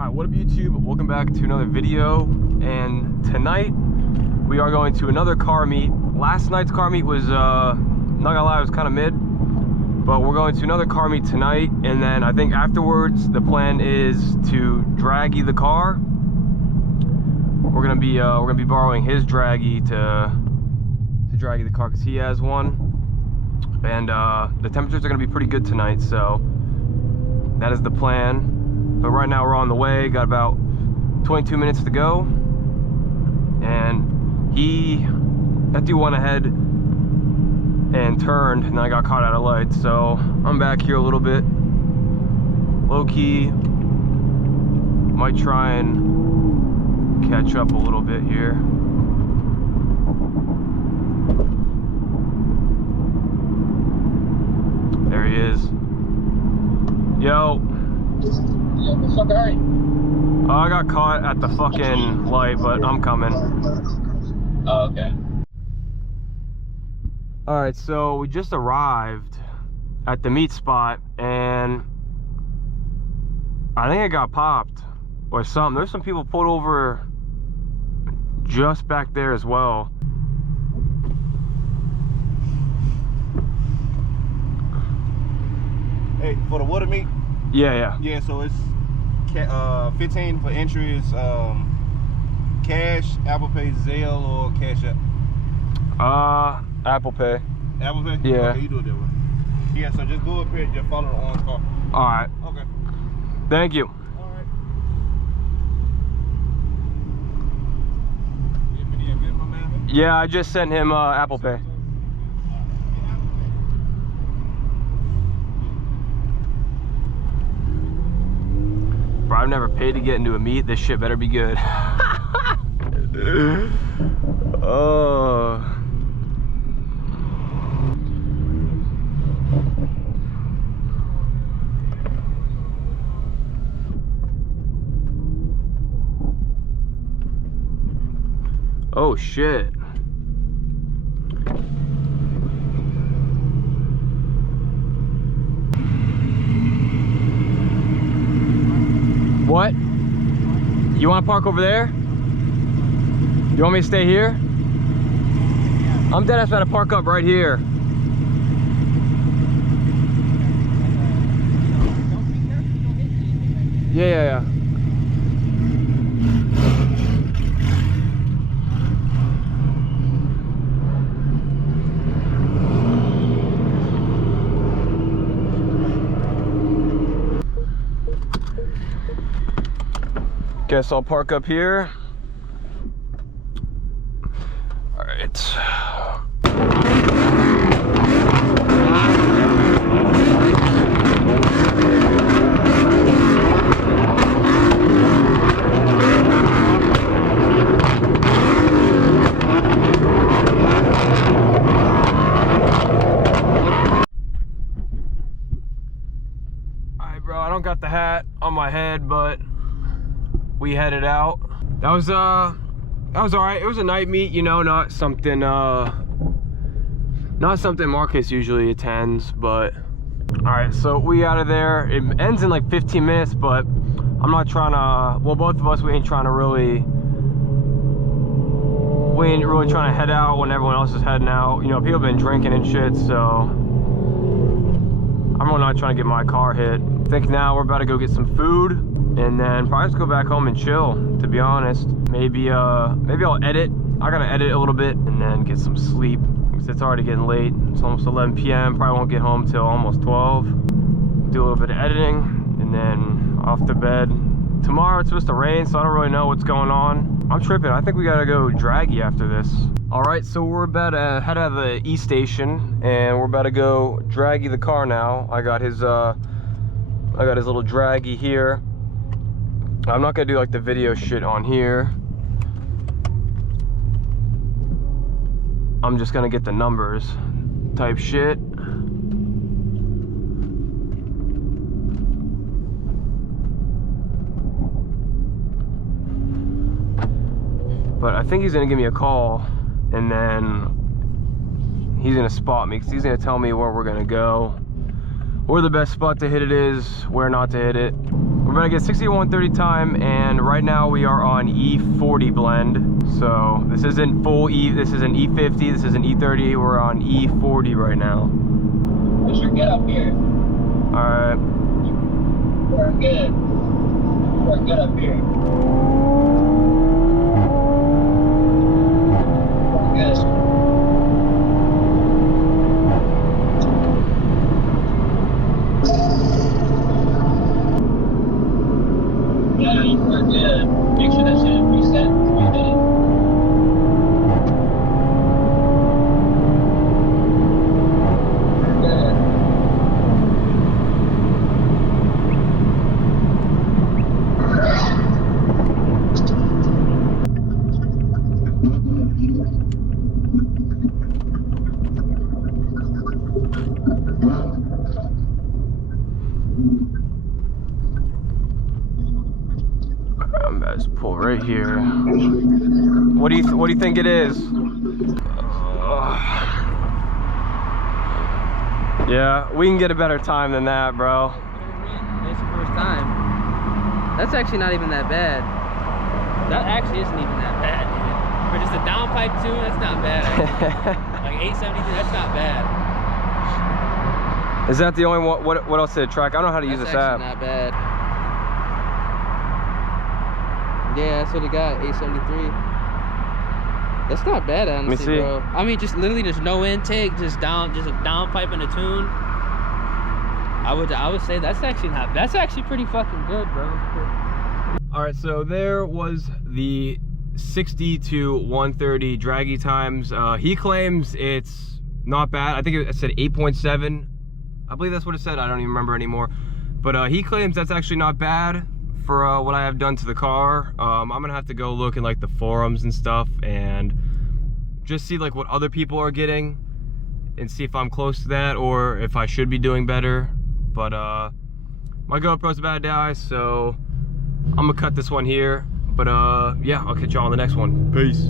Alright, what up YouTube? Welcome back to another video, and tonight we are going to another car meet. Last night's car meet was, not gonna lie, it was kind of mid, but we're going to another car meet tonight, and then I think afterwards the plan is to Dragy the car. We're gonna be borrowing his Dragy to Dragy the car because he has one, and the temperatures are gonna be pretty good tonight, so that is the plan. But right now we're on the way, got about 22 minutes to go, and that dude went ahead and turned, and I got caught out of light, so I'm back here a little bit, low key. Might try and catch up a little bit here. There he is. Yo. Yeah, what's up, Harry? I got caught at the fucking light, but I'm coming. Oh, okay. Alright, so we just arrived at the meet spot, and I think it got popped or something. There's some people pulled over just back there as well. Hey, for the water meet? Yeah. Yeah, so it's 15 for entry is cash, Apple Pay, Zelle, or Cash App. Apple Pay. Apple Pay? Yeah. Okay, you do it that way. Yeah, so just go up here and just follow the on car. Alright. Okay. Thank you. Alright. Yeah, I just sent him Apple Pay. Bro, I've never paid to get into a meet. This shit better be good. Oh. Oh shit. What? You want to park over there? You want me to stay here? I'm dead ass about to park up right here. Yeah. Guess I'll park up here. All right. All right, bro, I don't got the hat on my head, but we headed out. That was all right. It was a night meet, you know, not something Marcus usually attends, but all right, so we out of there. It ends in like 15 minutes, but I'm not trying to, well, both of us, we ain't really trying to head out when everyone else is heading out. You know, people have been drinking and shit, so I'm really not trying to get my car hit. I think now we're about to go get some food, and then probably just go back home and chill, to be honest. Maybe I'll edit. I gotta edit a little bit and then get some sleep because it's already getting late. It's almost 11 p.m. Probably won't get home till almost 12. Do a little bit of editing and then off to bed. Tomorrow it's supposed to rain, so I don't really know what's going on. I'm tripping. I think we gotta go Dragy after this. All right, so we're about to head out of the E station and we're about to go Dragy the car now. I got his little Dragy here. I'm not gonna do like the video shit on here. I'm just gonna get the numbers type shit. But I think he's gonna give me a call, and then he's gonna spot me because he's gonna tell me where we're gonna go, where the best spot to hit it is, where not to hit it. We're gonna get 60 to 130 time, and right now we are on E40 blend. So this isn't full E, this isn't E50, this isn't E30, we're on E40 right now. We should get up here. Alright. We're good. We're good up here. We're good. Yeah, you were good. Make sure that shit reset before you did it. I'm about to pull right here. What do you think it is? Yeah, we can get a better time than that, bro. It's your first time. That's actually not even that bad. That actually isn't even that bad, dude. For just a downpipe tune, that's not bad. Like 873, that's not bad. Is that the only one? What else did it track? I don't know how to use this app. That's actually not bad. Yeah, that's what it got, 873. That's not bad, honestly, Let me see. bro. I mean, just literally just no intake, just a downpipe and a tune. I would say that's actually pretty fucking good, bro. All right, so there was the 60 to 130 Dragy times. He claims it's not bad. I think it said 8.7. I believe that's what it said. I don't even remember anymore. But he claims that's actually not bad for what I have done to the car. I'm gonna have to go look in like the forums and stuff and just see like what other people are getting and see if I'm close to that or if I should be doing better. But my GoPro's about to die, so I'm gonna cut this one here. But yeah, I'll catch y'all on the next one. Peace.